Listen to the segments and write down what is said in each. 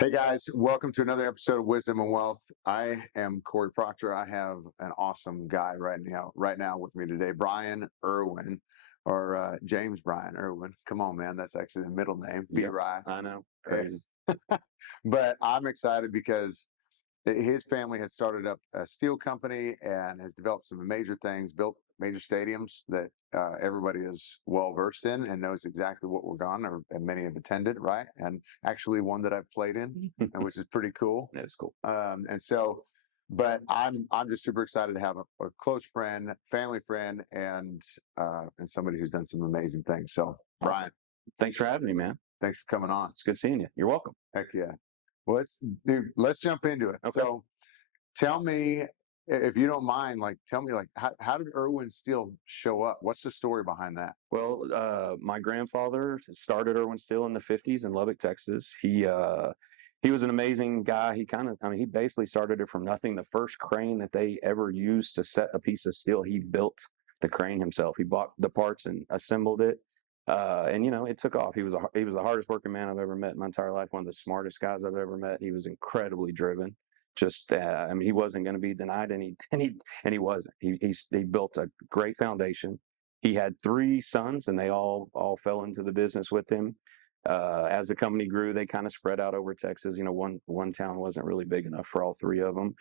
Hey guys, welcome to another episode of Wisdom and Wealth. I am Corey Proctor. I have an awesome guy right now with me today, Bryan Irwin, or James Bryan Irwin. Come on, man, that's actually the middle name. Yep, I know. Crazy. But I'm excited because his family has started up a steel company and has developed some major things, built major stadiums that everybody is well versed in and knows exactly what we're on, and many have attended, right? And actually one that I've played in, and which is pretty cool. That is cool. But I'm just super excited to have a close friend, family friend, and somebody who's done some amazing things. So, Bryan, Awesome. Thanks for having me, man. thanks for coming on. It's good seeing you. You're welcome. Heck yeah. Well, let's jump into it. Okay. So, tell me, if you don't mind, tell me, how did Irwin Steel show up? What's the story behind that? Well, my grandfather started Irwin Steel in the 50s in Lubbock, Texas. He was an amazing guy. He basically started it from nothing. The first crane that they ever used to set a piece of steel, he built the crane himself. He bought the parts and assembled it. And it took off. He was the hardest working man I've ever met in my entire life. One of the smartest guys I've ever met. He was incredibly driven. He wasn't going to be denied, and he wasn't. He built a great foundation. He had three sons, and they all fell into the business with him. As the company grew, they kind of spread out over Texas. One town wasn't really big enough for all three of them,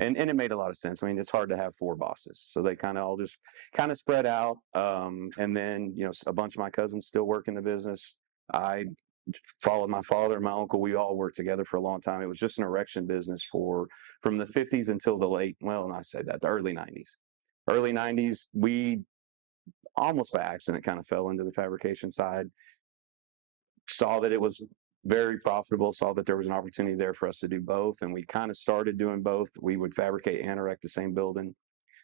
and it made a lot of sense. I mean, it's hard to have four bosses, so they kind of all just kind of spread out. And then a bunch of my cousins still work in the business. I followed my father and my uncle. We all worked together for a long time. It was just an erection business from the 50s until the early 90s. Early 90s, we almost by accident kind of fell into the fabrication side, saw that it was very profitable, saw that there was an opportunity there for us to do both. And we kind of started doing both. We would fabricate and erect the same building.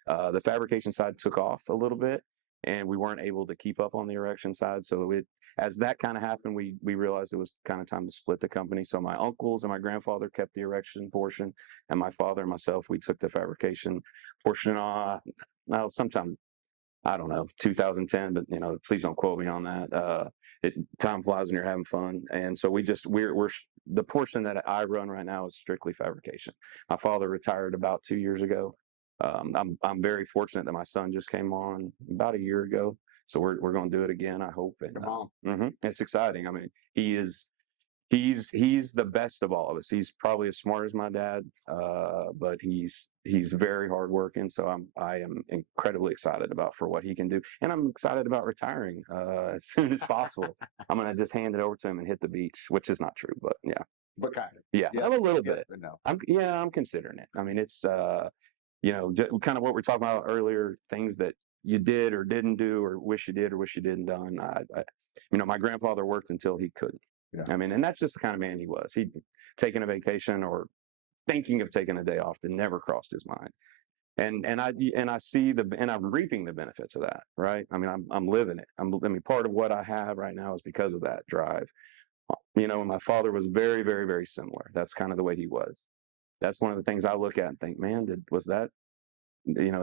The fabrication side took off a little bit, and we weren't able to keep up on the erection side. So as that kind of happened, we realized it was kind of time to split the company. So my uncles and my grandfather kept the erection portion, and my father and myself, we took the fabrication portion on. Now, sometime, I don't know, 2010, but please don't quote me on that. Time flies when you're having fun, and so we're the portion that I run right now is strictly fabrication. My father retired about 2 years ago. I'm very fortunate that my son just came on about a year ago, so we're going to do it again, I hope. And Come on. it's exciting. I mean, he's the best of all of us. He's probably as smart as my dad, but he's very hardworking. So I am incredibly excited about for what he can do, and I'm excited about retiring as soon as possible. I'm going to just hand it over to him and hit the beach, which is not true, but yeah. But kind of. Yeah, Yes, a little yes, bit. but no. I'm considering it. I mean, it's kind of what we're talking about earlier, things that you did or didn't do, or wish you did or wish you didn't done. My grandfather worked until he couldn't. Yeah. I mean, and that's just the kind of man he was. He'd taken a vacation or thinking of taking a day off that never crossed his mind. And I see and I'm reaping the benefits of that, right? I mean, I'm living it. Part of what I have right now is because of that drive. And my father was very, very, very similar. That's kind of the way he was. That's one of the things I look at and think, man, is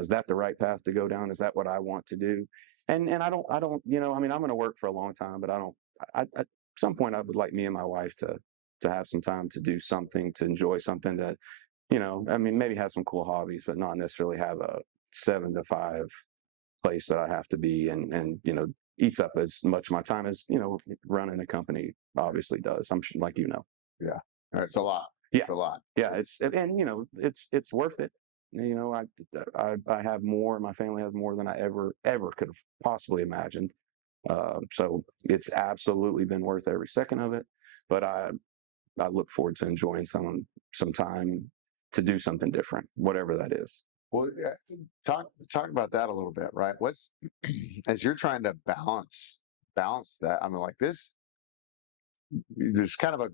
that the right path to go down? Is that what I want to do? And I don't, I'm going to work for a long time, but at some point I would like me and my wife to have some time to do something, to enjoy something that, maybe have some cool hobbies, but not necessarily have a 7 to 5 place that I have to be and eats up as much of my time as, running a company obviously does. I'm sure, like, Yeah. It's a lot. Yeah. It's a lot. Yeah. It's worth it. I have more. My family has more than I ever could have possibly imagined. So it's absolutely been worth every second of it. But I look forward to enjoying some time to do something different, whatever that is. Well, talk about that a little bit, right? What's as you're trying to balance that. I mean, like this, there's kind of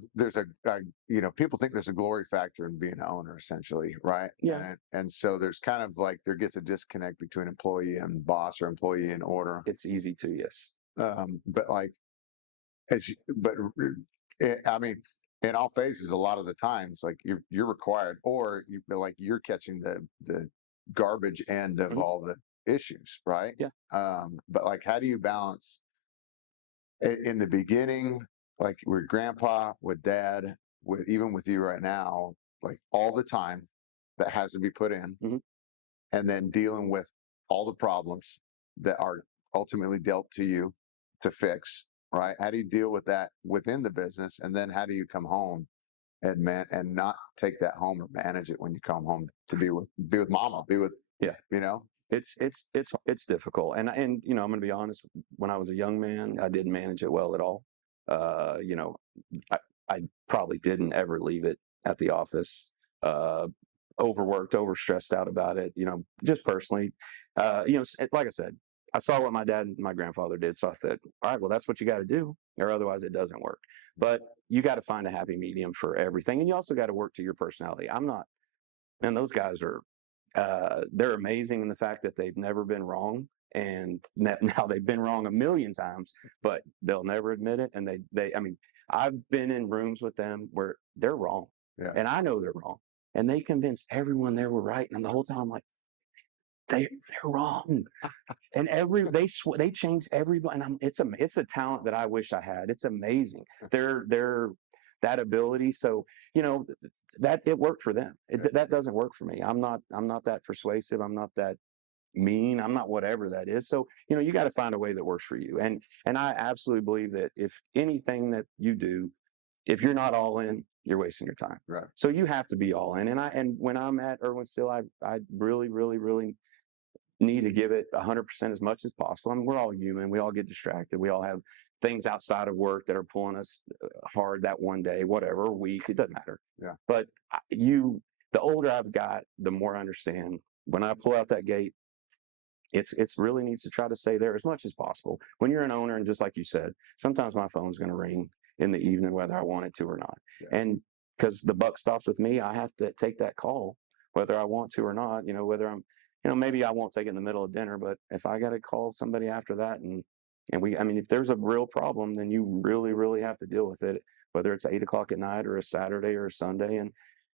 people think there's a glory factor in being an owner, essentially, right? Yeah. And so there's kind of like there gets a disconnect between employee and boss, or employee and owner. It's easy to, yes. But like I mean, in all phases, a lot of the times, like you're required, or you're catching the garbage end of all the issues, right? Yeah. But like, how do you balance in the beginning, like with grandpa, with dad, with even with you right now, like all the time that has to be put in, and then dealing with all the problems that are ultimately dealt to you to fix, right? How do you deal with that within the business, and then how do you come home and not take that home or manage it when you come home to be with mama, be with you know? It's difficult, and I'm going to be honest. When I was a young man, I didn't manage it well at all. You know, I probably didn't ever leave it at the office. Uh, Overworked, overstressed out about it. Just personally. Like I said, I saw what my dad and my grandfather did, so I thought, all right, well, that's what you got to do, or otherwise it doesn't work. But you got to find a happy medium for everything, and you also got to work to your personality. I'm not, and those guys are they're amazing in the fact that they've never been wrong, and now they've been wrong a million times, but they'll never admit it. And I mean, I've been in rooms with them where they're wrong, and I know they're wrong, and they convinced everyone they were right, and the whole time I'm like, they're wrong. And they change everybody, and it's a talent that I wish I had. It's amazing. They're that ability. So that it worked for them. That doesn't work for me. I'm not that persuasive. I'm not that mean. I'm not whatever that is. So you got to find a way that works for you. And I absolutely believe that if anything that you do, if you're not all in, you're wasting your time. Right. So you have to be all in. And when I'm at Irwin Still, I really, really, really need to give it 100% as much as possible. I mean, we're all human. We all get distracted. We all have things outside of work that are pulling us hard that one day, whatever, week, it doesn't matter. Yeah. But the older I've got, the more I understand. When I pull out that gate, it's really needs to try to stay there as much as possible. When you're an owner, and just like you said, sometimes my phone's going to ring in the evening, whether I want it to or not. Yeah. And because the buck stops with me, I have to take that call, whether I want to or not. Whether I'm, maybe I won't take it in the middle of dinner, but if I got to call somebody after that, and I mean, if there's a real problem, then you really, really have to deal with it, whether it's 8 o'clock at night or a Saturday or a Sunday. And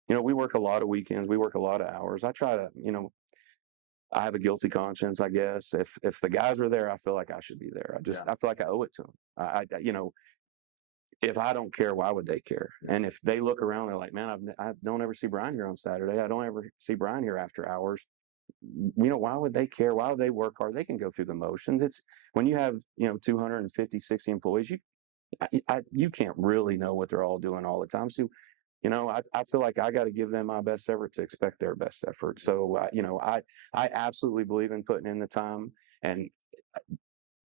we work a lot of weekends, we work a lot of hours. I try to, I have a guilty conscience, I guess. If the guys were there, I feel like I should be there. I feel like I owe it to them. If I don't care, why would they care? Yeah. And if they look around, they're like, man, I don't ever see Bryan here on Saturday. I don't ever see Bryan here after hours. Why would they care? Why would they work hard? They can go through the motions. It's when you have 250, 60 employees, you can't really know what they're all doing all the time. So I feel like I got to give them my best effort to expect their best effort. So, I absolutely believe in putting in the time. And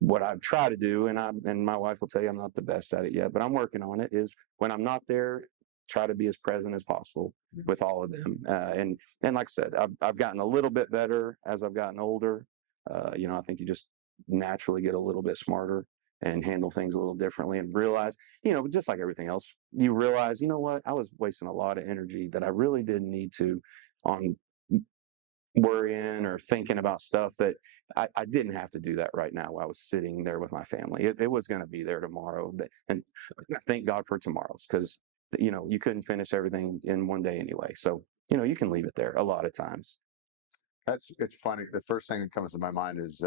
what I try to do, and my wife will tell you I'm not the best at it yet, but I'm working on it, is when I'm not there, try to be as present as possible with all of them. And like I said, I've gotten a little bit better as I've gotten older. I think you just naturally get a little bit smarter and handle things a little differently, and realize, just like everything else, you realize, what, I was wasting a lot of energy that I really didn't need to on worrying or thinking about stuff that I didn't have to do that right now while I was sitting there with my family. It was going to be there tomorrow. And thank God for tomorrow's, because, you couldn't finish everything in one day anyway. So, you can leave it there a lot of times. It's funny. The first thing that comes to my mind is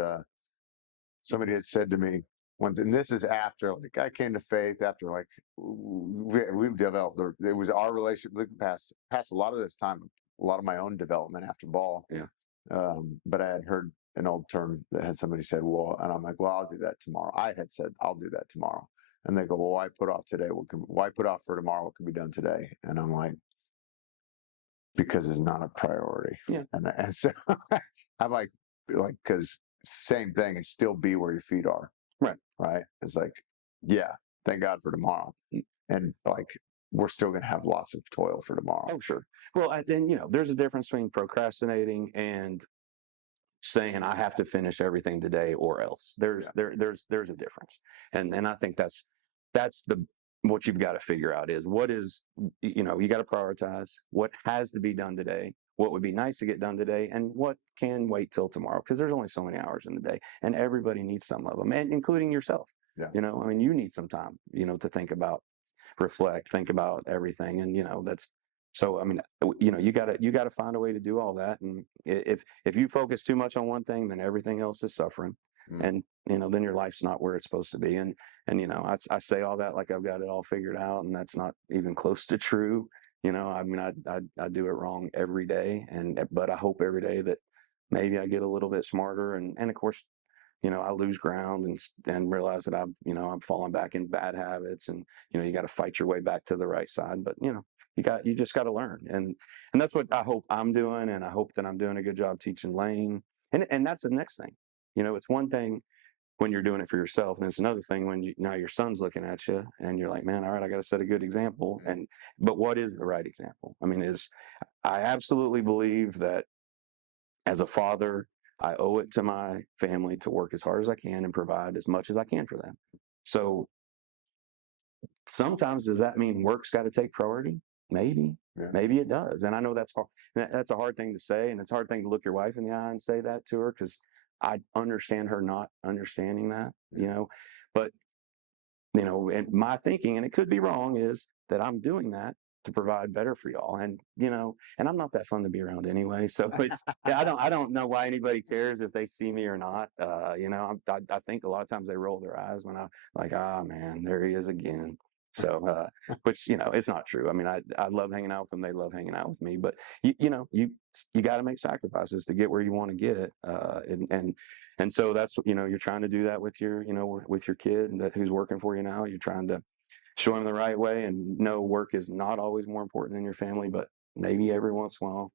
somebody had said to me, and this is after, like, I came to faith after, like, we've developed, it was our relationship, passed a lot of this time, a lot of my own development after ball. Yeah. But I had heard an old term that had somebody said, well, and I'm like, well, I'll do that tomorrow. I had said, I'll do that tomorrow. And they go, well, why put off today? Why put off for tomorrow? What can be done today? And I'm like, because it's not a priority. Yeah. And so I'm like, because same thing, is still be where your feet are. Right. Right. It's like, yeah, thank God for tomorrow. And like, we're still going to have lots of toil for tomorrow. Oh, sure. Well, then, there's a difference between procrastinating and saying I have to finish everything today or else. There's a difference. And I think that's what you've got to figure out is what is, you got to prioritize what has to be done today, what would be nice to get done today, and what can wait till tomorrow, because there's only so many hours in the day, and everybody needs some of them, and including yourself. Yeah. I mean, you need some time, to think about, reflect, think about everything. And, that's, so, I mean, you gotta find a way to do all that. And if you focus too much on one thing, then everything else is suffering. and then your life's not where it's supposed to be. And I say all that like I've got it all figured out, and that's not even close to true. I mean, I do it wrong every day, but I hope every day that maybe I get a little bit smarter, and of course, I lose ground and realize that I'm falling back in bad habits, and you got to fight your way back to the right side. But you just got to learn, and that's what I hope I'm doing, and I hope that I'm doing a good job teaching Lane, and that's the next thing. It's one thing when you're doing it for yourself, and it's another thing when now your son's looking at you, and you're like, man, all right, I got to set a good example. But what is the right example? I mean, I absolutely believe that as a father, I owe it to my family to work as hard as I can and provide as much as I can for them. So sometimes does that mean work's got to take priority? Maybe. Yeah. Maybe it does. And I know that's hard. That's a hard thing to say. And it's a hard thing to look your wife in the eye and say that to her, because I understand her not understanding that, but and my thinking, and it could be wrong, is that I'm doing that to provide better for y'all. And I'm not that fun to be around anyway. So I don't know why anybody cares if they see me or not. I think a lot of times they roll their eyes when I like, man, there he is again. So, which, it's not true. I mean, I love hanging out with them. They love hanging out with me, but you got to make sacrifices to get where you want to get. And so that's, you're trying to do that with with your kid who's working for you now. You're trying to show him the right way, and know work is not always more important than your family, but maybe every once in a while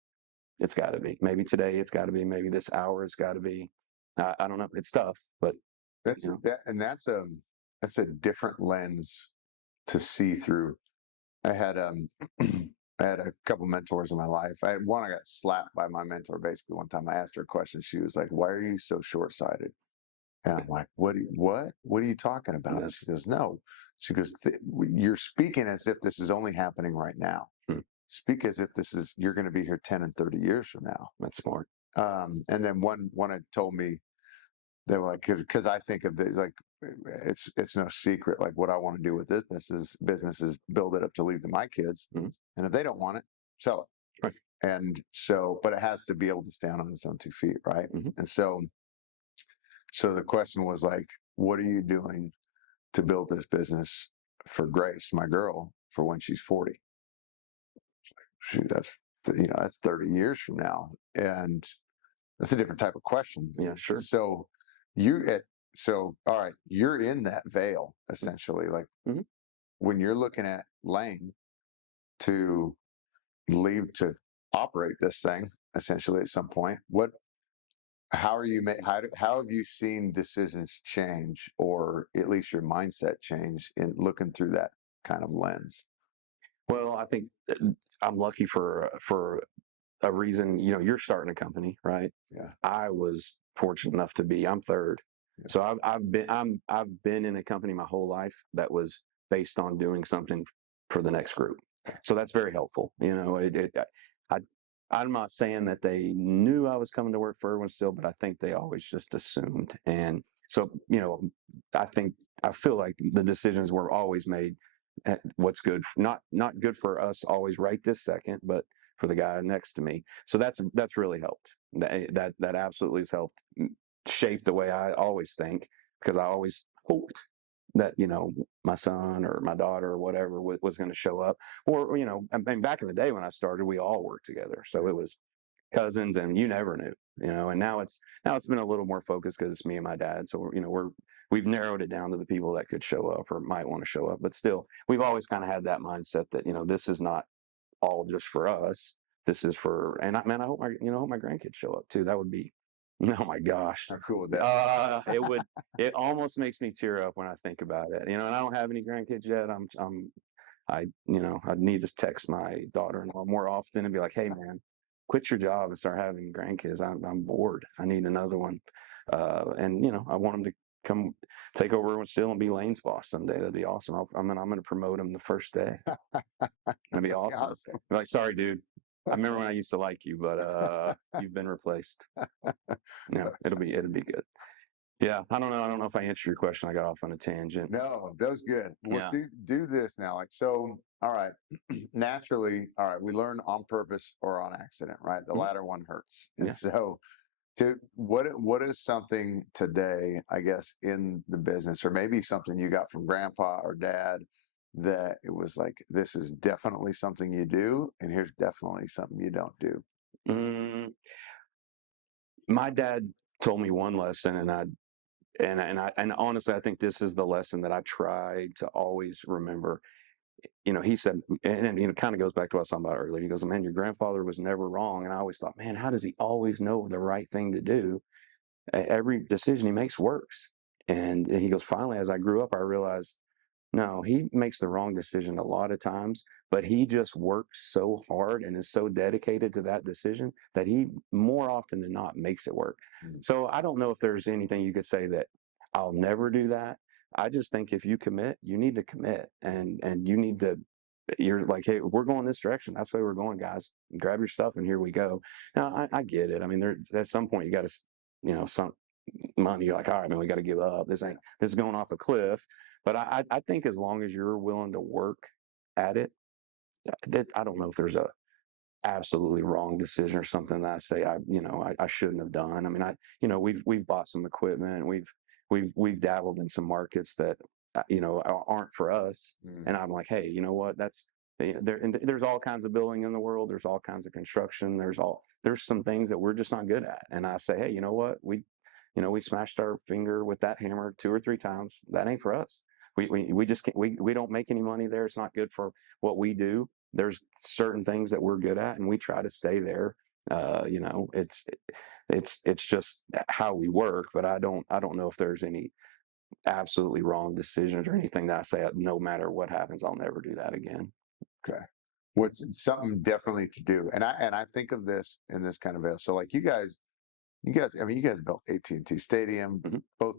it's got to be. Maybe today it's got to be. Maybe this hour it's got to be. I don't know. It's tough, but that's that's a different lens to see through. I had I had a couple mentors in my life. I had one, I got slapped by my mentor basically one time. I asked her a question. She was like, "Why are you so short-sighted?" And I'm like, what are you talking about? And she goes, "No." She goes, "You're speaking as if this is only happening right now. Speak as if you're going to be here 10 and 30 years from now." That's smart. And then one had told me, they were like, because I think of this like, it's no secret. Like, what I want to do with this business is build it up to leave to my kids. And if they don't want it, sell it. Right. And so, but it has to be able to stand on its own 2 feet. Right. And so the question was like, what are you doing to build this business for Grace, my girl, for when she's 40? Shoot, that's 30 years from now. And that's a different type of question. Yeah, sure. So all right, you're in that veil essentially. Like when you're looking at Lane to leave to operate this thing essentially at some point, how have you seen decisions change, or at least your mindset change in looking through that kind of lens? Well, I think I'm lucky for a reason. You're starting a company, right? Yeah. I was fortunate enough to be. I'm third, so I've been in a company my whole life that was based on doing something for the next group. So that's very helpful. I'm not saying that they knew I was coming to work for Irwin still, but I think they always just assumed. And so, I feel like the decisions were always made at what's good, not good for us always right this second, but for the guy next to me. So that's really helped. That absolutely has helped shape the way I always think, because I always hoped that my son or my daughter or whatever was going to show up. Or I mean, back in the day when I started, we all worked together, so it was cousins, and you never knew. And now it's been a little more focused because it's me and my dad. So we've narrowed it down to the people that could show up or might want to show up. But still, we've always kind of had that mindset that this is not all just for us. This is for, and I hope my grandkids show up too. That would be, oh my gosh, how cool would that be? It almost makes me tear up when I think about it. And I don't have any grandkids yet. I need to text my daughter-in-law more often and be like, "Hey man, quit your job and start having grandkids. I'm bored. I need another one." And I want them to come take over Irwin Still and be Lane's boss someday. That'd be awesome. I'm going to promote him the first day. That'd be awesome. Be like, "Sorry, dude. I remember when I used to like you, but you've been replaced." Yeah, it'll be good. Yeah, I don't know if I answered your question. I got off on a tangent. No, that was good. Well, do this now. Like, so, all right, naturally, all right, we learn on purpose or on accident, right? The latter one hurts. And so What is something today, I guess, in the business, or maybe something you got from grandpa or dad, that it was like, this is definitely something you do, and here's definitely something you don't do? Mm, my dad told me one lesson, and honestly, I think this is the lesson that I try to always remember. He said, and it kind of goes back to what I was talking about earlier. He goes, "Man, your grandfather was never wrong." And I always thought, man, how does he always know the right thing to do? Every decision he makes works. And he goes, finally, as I grew up, I realized, no, he makes the wrong decision a lot of times, but he just works so hard and is so dedicated to that decision that he more often than not makes it work. Mm. So I don't know if there's anything you could say that I'll never do that. I just think if you commit, you need to commit, and you need to. You're like, hey, we're going this direction. That's why we're going, guys. Grab your stuff and here we go. Now I get it. I mean, there at some point you got to, some money. You're like, all right, man, we got to give up. This is going off a cliff. But I think as long as you're willing to work at it, that I don't know if there's a absolutely wrong decision or something that I say I shouldn't have done. I mean, we've bought some equipment, we've dabbled in some markets that aren't for us, Mm. and I'm like, hey, you know what? There's all kinds of building in the world. There's all kinds of construction. There's some things that we're just not good at, and I say, hey, you know what? We smashed our finger with that hammer 2 or 3 times. That ain't for us. We just can't, we don't make any money there. It's not good for what we do. There's certain things that we're good at, and we try to stay there. It's just how we work. But I don't know if there's any absolutely wrong decisions or anything that I say no matter what happens, I'll never do that again. Okay. What's something definitely to do? And I think of this in this kind of veil. So like you guys, I mean, you guys built AT&T Stadium, Mhm. both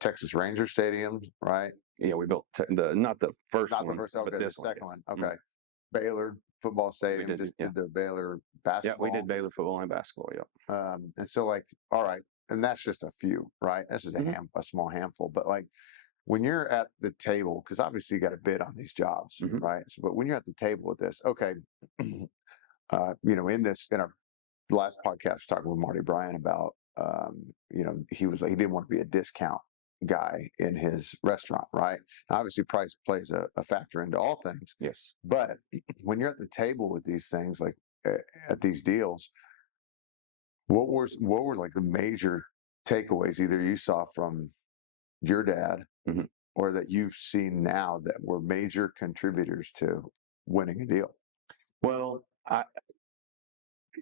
Texas Ranger stadiums, right? Yeah, we built the not the first Not the one, first, but okay, the this one, second yes. one. Okay. Baylor football We stadium did, just yeah, did their Baylor yeah. We did basketball. Baylor football and basketball. Yeah. And so like, all right, and that's just a few, right? That's just Hmm. a small handful. But like when you're at the table, because obviously you got to bid on these jobs, Hmm. right? So, but when you're at the table with this, okay, in our last podcast, talking with Bryan about, he was like, he didn't want to be a discount guy in his restaurant, right? Obviously, price plays a factor into all things, Yes. but when you're at the table with these things, like at these deals, what were like the major takeaways either you saw from your dad Hmm. or that you've seen now that were major contributors to winning a deal? Well,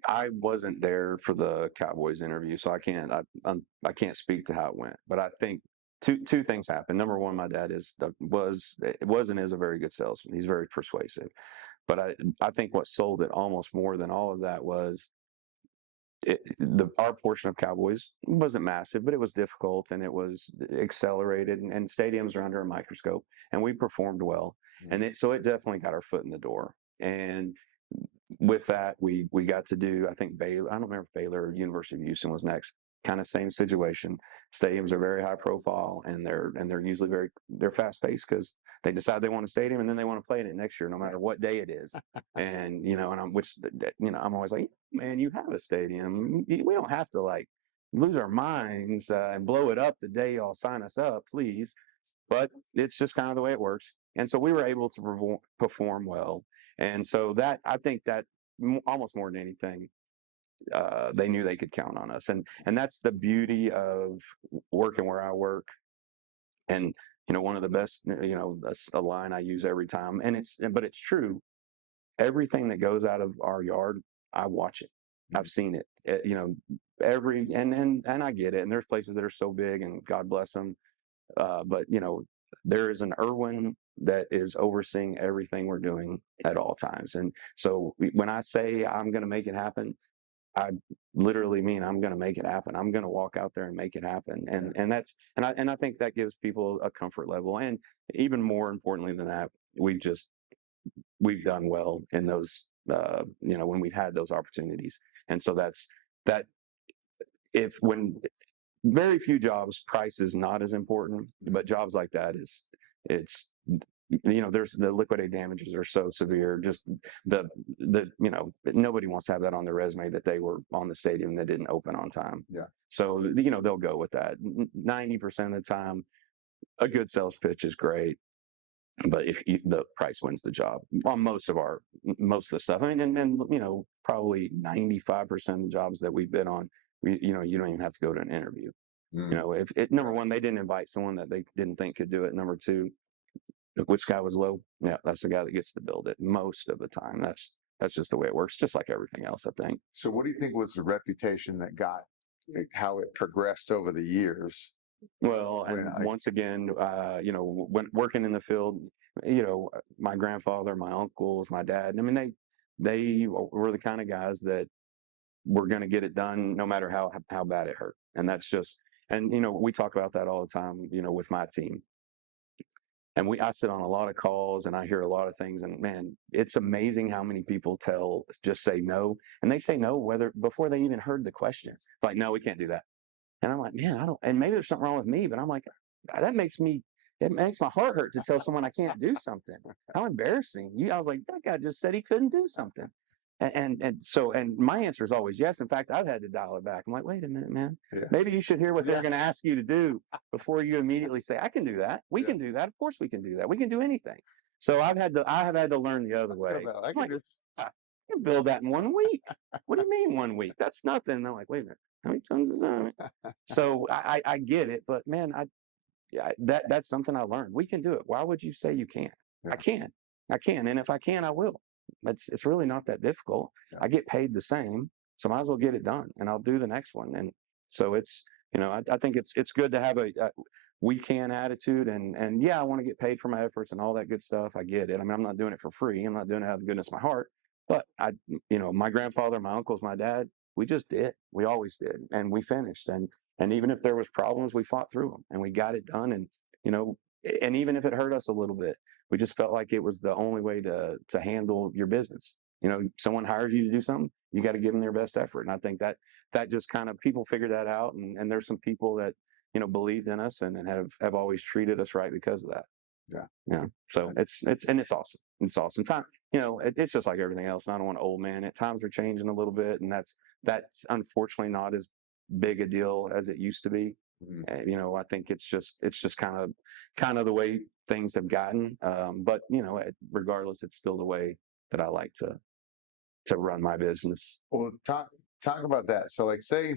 I wasn't there for the Cowboys interview, so I can't speak to how it went. But I think two things happened. Number one, my dad was and is a very good salesman. He's very persuasive. But I think what sold it almost more than all of that was our portion of Cowboys wasn't massive, but it was difficult and it was accelerated, and stadiums are under a microscope, and we performed well, Mm. and so it definitely got our foot in the door. And with that, we got to do, I think Baylor. I don't remember if Baylor or University of Houston was next. Kind of same situation. Stadiums are very high profile, and they're usually they're fast paced because they decide they want a stadium and then they want to play in it next year, no matter what day it is. And I'm always like, man, you have a stadium. We don't have to like lose our minds and blow it up the day y'all sign us up, please. But it's just kind of the way it works. And so we were able to perform well. And so that I think that almost more than anything, they knew they could count on us. And that's the beauty of working where I work. And one of the best, that's a line I use every time, but it's true. Everything that goes out of our yard, I watch it. I've seen it. And I get it. And there's places that are so big, and God bless them. But there is an Irwin that is overseeing everything we're doing at all times. And so when I say I'm going to make it happen, I literally mean I'm going to make it happen. I'm going to walk out there and make it happen. Yeah. And I think that gives people a comfort level. And even more importantly than that, we've done well in those, when we've had those opportunities. And so that if when very few jobs, price is not as important, but jobs like that it's there's the liquidated damages are so severe. Just nobody wants to have that on their resume that they were on the stadium that didn't open on time. Yeah. So they'll go with that. 90% of the time, a good sales pitch is great, but if the price wins the job on most of the stuff. I mean, and then probably 95% of the jobs that we bid on, you don't even have to go to an interview. If number one, they didn't invite someone that they didn't think could do it. Number two, which guy was low? Yeah, that's the guy that gets to build it most of the time. That's just the way it works, just like everything else, I think. So what do you think was the reputation that got how it progressed over the years? Well, and once again, when working in the field, my grandfather, my uncles, my dad, I mean, they were the kind of guys that were going to get it done no matter how bad it hurt. And that's just, and we talk about that all the time, with my team. And I sit on a lot of calls and I hear a lot of things, and man, it's amazing how many people just say no. And they say no before they even heard the question. It's like, no, we can't do that. And I'm like, man, and maybe there's something wrong with me, but I'm like, it makes my heart hurt to tell someone I can't do something. How embarrassing. I was like, that guy just said he couldn't do something. And my answer is always yes. In fact, I've had to dial it back. I'm like, wait a minute, man. Yeah. Maybe you should hear what they're going to ask you to do before you immediately say, I can do that. We can do that. Of course we can do that. We can do anything. So I have had to learn the other way. I can build that in 1 week. What do you mean 1 week? That's nothing. And I'm like, wait a minute. How many tons is that? So I get it, but man, that's something I learned. We can do it. Why would you say you can't? Yeah. I can. And if I can, I will. It's really not that difficult. Yeah. I get paid the same, so might as well get it done, and I'll do the next one. And so it's, I think it's good to have a we can attitude, and yeah, I want to get paid for my efforts and all that good stuff. I get it. I mean, I'm not doing it for free. I'm not doing it out of the goodness of my heart. But my grandfather, my uncles, my dad, we just did. We always did, and we finished. And even if there was problems, we fought through them, and we got it done. And and even if it hurt us a little bit, we just felt like it was the only way to handle your business. Someone hires you to do something, you got to give them their best effort. And I think that just kind of people figured that out. And there's some people that, believed in us and have always treated us right because of that. Yeah. Yeah. So it's awesome. It's awesome. Time, it's just like everything else. And I don't want to old man it. Times are changing a little bit. And that's unfortunately not as big a deal as it used to be. Mm-hmm. I think it's just kind of the way things have gotten. But regardless, it's still the way that I like to run my business. Well, talk about that. So like say,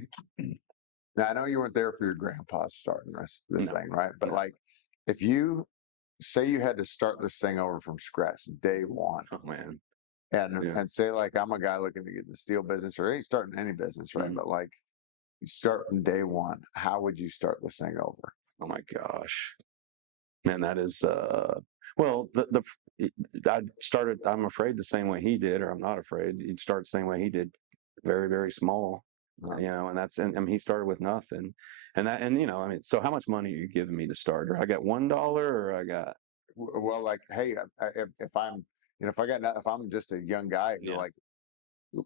now I know you weren't there for your grandpa starting this thing, right? But like if you say you had to start this thing over from scratch day one. Oh man. And say like I'm a guy looking to get in the steel business or ain't starting any business, right? Mm-hmm. But like you start from day one, how would you start this thing over? Oh my gosh. Man, that is well, I started, I'm afraid, the same way he did, or I'm not afraid. He'd start the same way he did, very, very small. And I mean, he started with nothing, I mean, so how much money are you giving me to start? Or I got $1, or I got? Well, like, hey, if I'm just a young guy, like,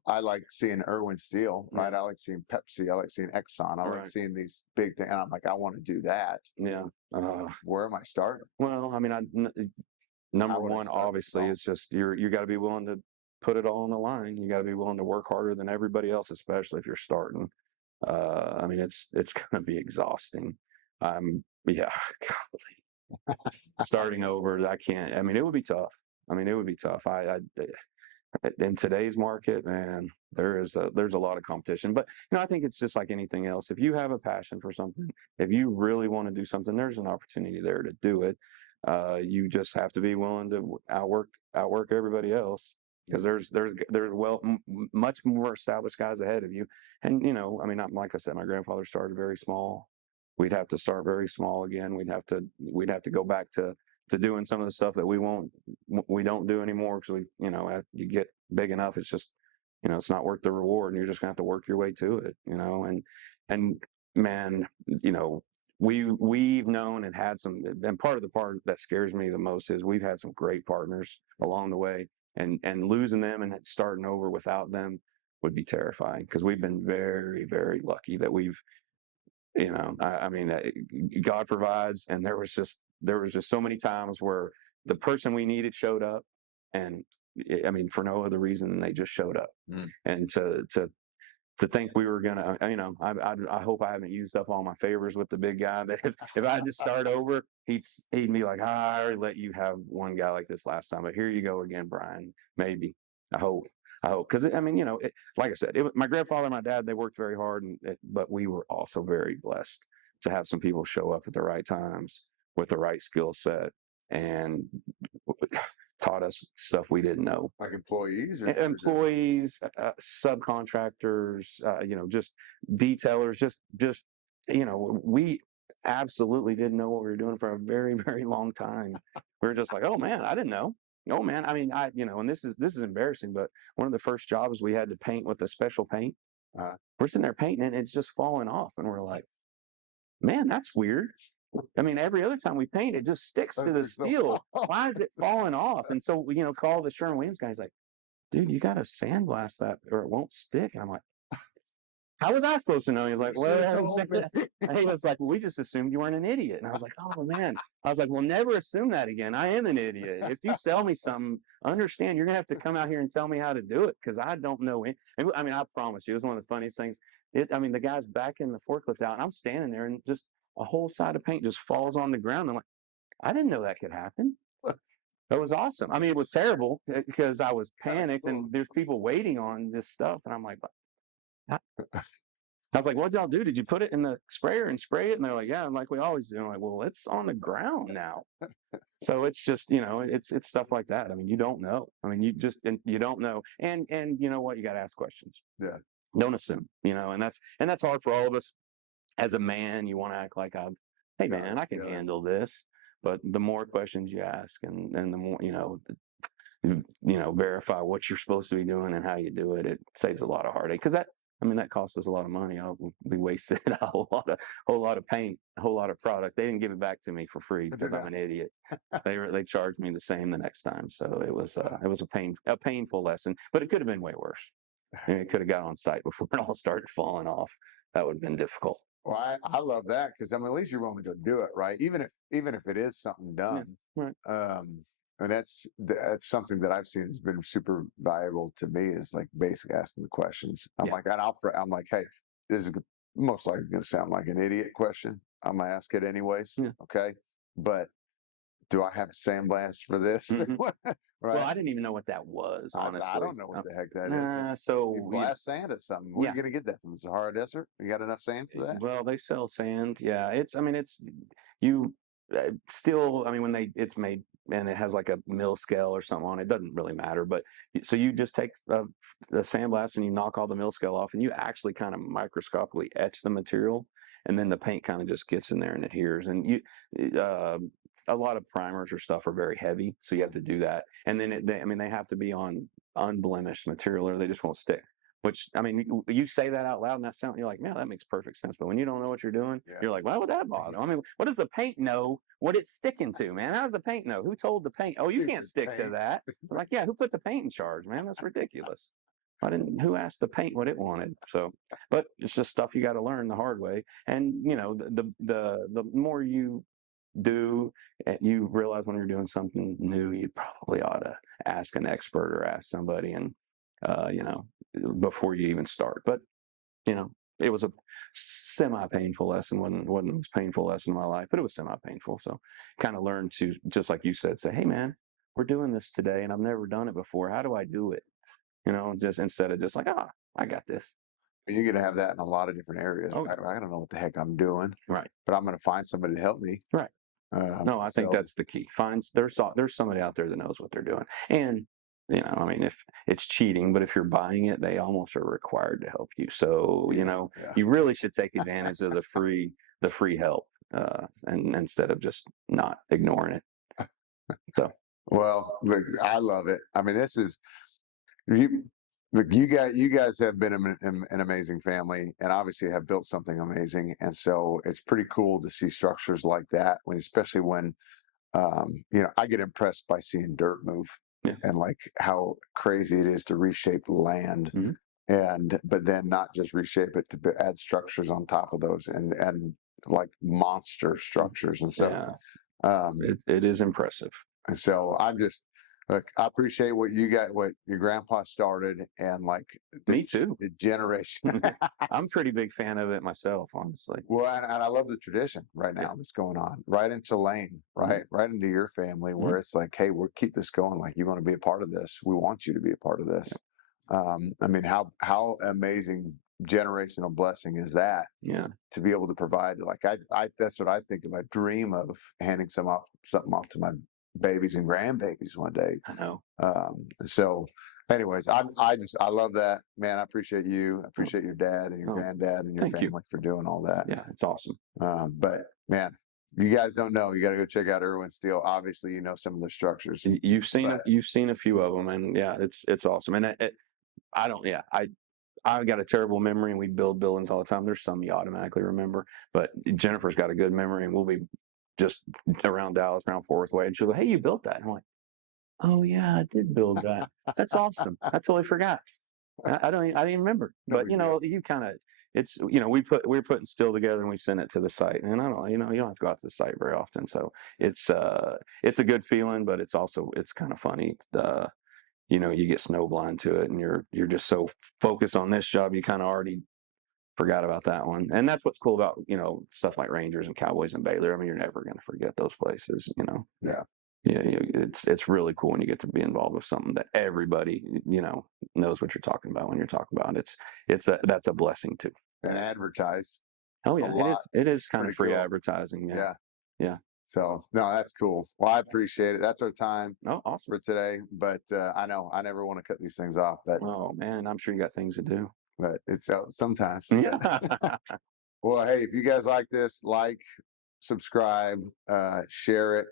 I like seeing Irwin Steel, right? I like seeing Pepsi. I like seeing Exxon. I like seeing these big things. And I'm like, I want to do that. Yeah. Where am I starting? Well, I mean, number one, obviously, is just you got to be willing to put it all on the line. You got to be willing to work harder than everybody else, especially if you're starting. I mean, it's going to be exhausting. Yeah, golly. Starting over, I can't. I mean, it would be tough. In today's market, man, there's a lot of competition. But I think it's just like anything else. If you have a passion for something, if you really want to do something, there's an opportunity there to do it. You just have to be willing to outwork everybody else, because there's much more established guys ahead of you. And I mean, like I said, my grandfather started very small. We'd have to start very small again. We'd have to go back to doing some of the stuff that we don't do anymore, because after you get big enough, it's just it's not worth the reward, and you're just gonna have to work your way to it. And man, we've known and had some, and part of the part that scares me the most is we've had some great partners along the way, and losing them and starting over without them would be terrifying, because we've been very, very lucky that we've, I mean, God provides, and there was just so many times where the person we needed showed up, and I mean, for no other reason than they just showed up. And to think we were gonna, I hope I haven't used up all my favors with the big guy. That if I had to start over, he'd be like, I already let you have one guy like this last time, but here you go again, Bryan. Maybe. I hope. Because I mean, like I said, my grandfather and my dad, they worked very hard, but we were also very blessed to have some people show up at the right times with the right skill set and taught us stuff we didn't know. Like employees Subcontractors, just detailers, just we absolutely didn't know what we were doing for a very, very long time. We were just like, oh man, I didn't know. Oh man, I mean, and this is embarrassing, but one of the first jobs we had to paint with a special paint. We're sitting there painting and it's just falling off, and we're like, man, that's weird. I mean, every other time we paint, it just sticks to the steel. Why is it falling off? And so, call the Sherwin-Williams guy. He's like, dude, you got to sandblast that or it won't stick. And I'm like, how was I supposed to know? He was like, well, he was like, well, we just assumed you weren't an idiot. And I was like, oh man. I was like, well, never assume that again. I am an idiot. If you sell me something, understand you're going to have to come out here and tell me how to do it, because I don't know it. I mean, I promise you, it was one of the funniest things. The guy's backing the forklift out and I'm standing there and just a whole side of paint just falls on the ground. I'm like, I didn't know that could happen. That was awesome. I mean, it was terrible because I was panicked and there's people waiting on this stuff. And I'm like, I was like, what'd y'all do? Did you put it in the sprayer and spray it? And they're like, yeah, like we always do. I'm like, well, it's on the ground now. So it's just, it's stuff like that. I mean, you don't know. I mean, you don't know. And you know what? You got to ask questions. Yeah. Don't assume, and that's hard for all of us. As a man, you want to act like hey man, I can handle this. But the more questions you ask and the more, verify what you're supposed to be doing and how you do it, it saves a lot of heartache. Because that cost us a lot of money. We wasted a whole lot of paint, a whole lot of product. They didn't give it back to me for free because I'm an idiot. They charged me the same the next time. So it was a painful lesson, but it could have been way worse. I mean, it could have got on site before it all started falling off. That would have been difficult. Well, I love that, because at least you're willing to go do it, right? Even if it is something done, right. And that's something that I've seen has been super valuable to me, is like basic asking the questions. I'm like, I'm like, hey, this is most likely going to sound like an idiot question. I'm gonna ask it anyways, okay? But do I have to sandblast for this? Right. Well, I didn't even know what that was, honestly. I don't know what the heck that is. So you blast sand at something. Where are you going to get that from? The Sahara Desert? You got enough sand for that? Well, they sell sand. Yeah, when it's made and it has like a mill scale or something on it, doesn't really matter. But so you just take the sandblast and you knock all the mill scale off, and you actually kind of microscopically etch the material, and then the paint kind of just gets in there and adheres. And a lot of primers or stuff are very heavy, so you have to do that. And then they have to be on unblemished material or they just won't stick. Which, I mean, you say that out loud and you're like, man, that makes perfect sense. But when you don't know what you're doing, you're like, why would that bother? I mean, what does the paint know what it's sticking to, man? How does the paint know? Who told the paint? Oh, you can't stick to that. I'm like, yeah, who put the paint in charge, man? That's ridiculous. Who asked the paint what it wanted? So, but it's just stuff you got to learn the hard way. And, the more you do, you realize when you're doing something new, you probably ought to ask an expert or ask somebody, and before you even start. But it was a semi-painful lesson. wasn't the most painful lesson in my life, but it was semi-painful. So kind of learned to, just like you said, say, hey man, we're doing this today and I've never done it before. How do I do it? Just instead of just like, I got this. You're going to have that in a lot of different areas. Oh, right? I don't know what the heck I'm doing. Right. But I'm going to find somebody to help me. Right. No, I think that's the key. There's somebody out there that knows what they're doing. And, if it's cheating, but if you're buying it, they almost are required to help you. So, you really should take advantage of the free help, and instead of just not ignoring it. So, well, look, I love it. I mean, you guys have been an amazing family, and obviously have built something amazing. And so it's pretty cool to see structures like that, especially when, I get impressed by seeing dirt move and like how crazy it is to reshape land, but then not just reshape it, to add structures on top of those and like monster structures. And so it is impressive. And so I'm just, look, I appreciate what you got, what your grandpa started, and like Me too. the generation. I'm a pretty big fan of it myself, honestly. Well, and I love the tradition right now that's going on right into Lane, right, right into your family, where it's like, hey, we'll keep this going. Like, you want to be a part of this? We want you to be a part of this. I mean, how amazing generational blessing is that? Yeah. To be able to provide, like, I that's what I think of. I dream of handing something off to my babies and grandbabies one day. I know. So anyways, I love that, man. I appreciate you. I appreciate your dad and your granddad and your Thank you. family for doing all that. Yeah, it's awesome. But man, you guys don't know, you got to go check out Irwin Steel. Obviously, you know some of the structures. You've seen but you've seen a few of them, and yeah, it's awesome. And I don't, yeah, I got a terrible memory, and we build buildings all the time. There's some you automatically remember, but Jennifer's got a good memory, and we'll be just around Dallas, around Forest Way, and she'll go, "Hey, you built that?" And I'm like, "Oh yeah, I did build that. That's awesome. I totally forgot. I didn't remember." No But big deal. you kind of, it's we're putting steel together and we send it to the site, and I don't, you don't have to go out to the site very often, so it's a good feeling, but it's kind of funny. You get snowblind to it, and you're just so focused on this job, you kind of already forgot about that one. And that's what's cool about stuff like Rangers and Cowboys and Baylor. I mean, you're never going to forget those places. Yeah. Yeah, it's really cool when you get to be involved with something that everybody knows what you're talking about when you're talking about it. That's a blessing too. And advertise. Oh yeah, it is kind of free cool. advertising. Yeah. Yeah. So no, that's cool. Well, I appreciate it. That's our time Awesome. for today. But I know I never want to cut these things off. But Oh man, I'm sure you got things to do. but it's sometimes. Yeah. Well, hey, if you guys like this, like, subscribe, share it.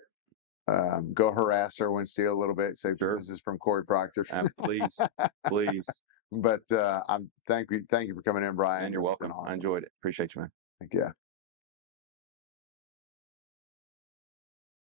Go harass Irwin Steele a little bit. Say this is from Corey Proctor. Please, please. But thank you for coming in, Bryan. And you're welcome. Awesome. I enjoyed it. Appreciate you, man. Thank you.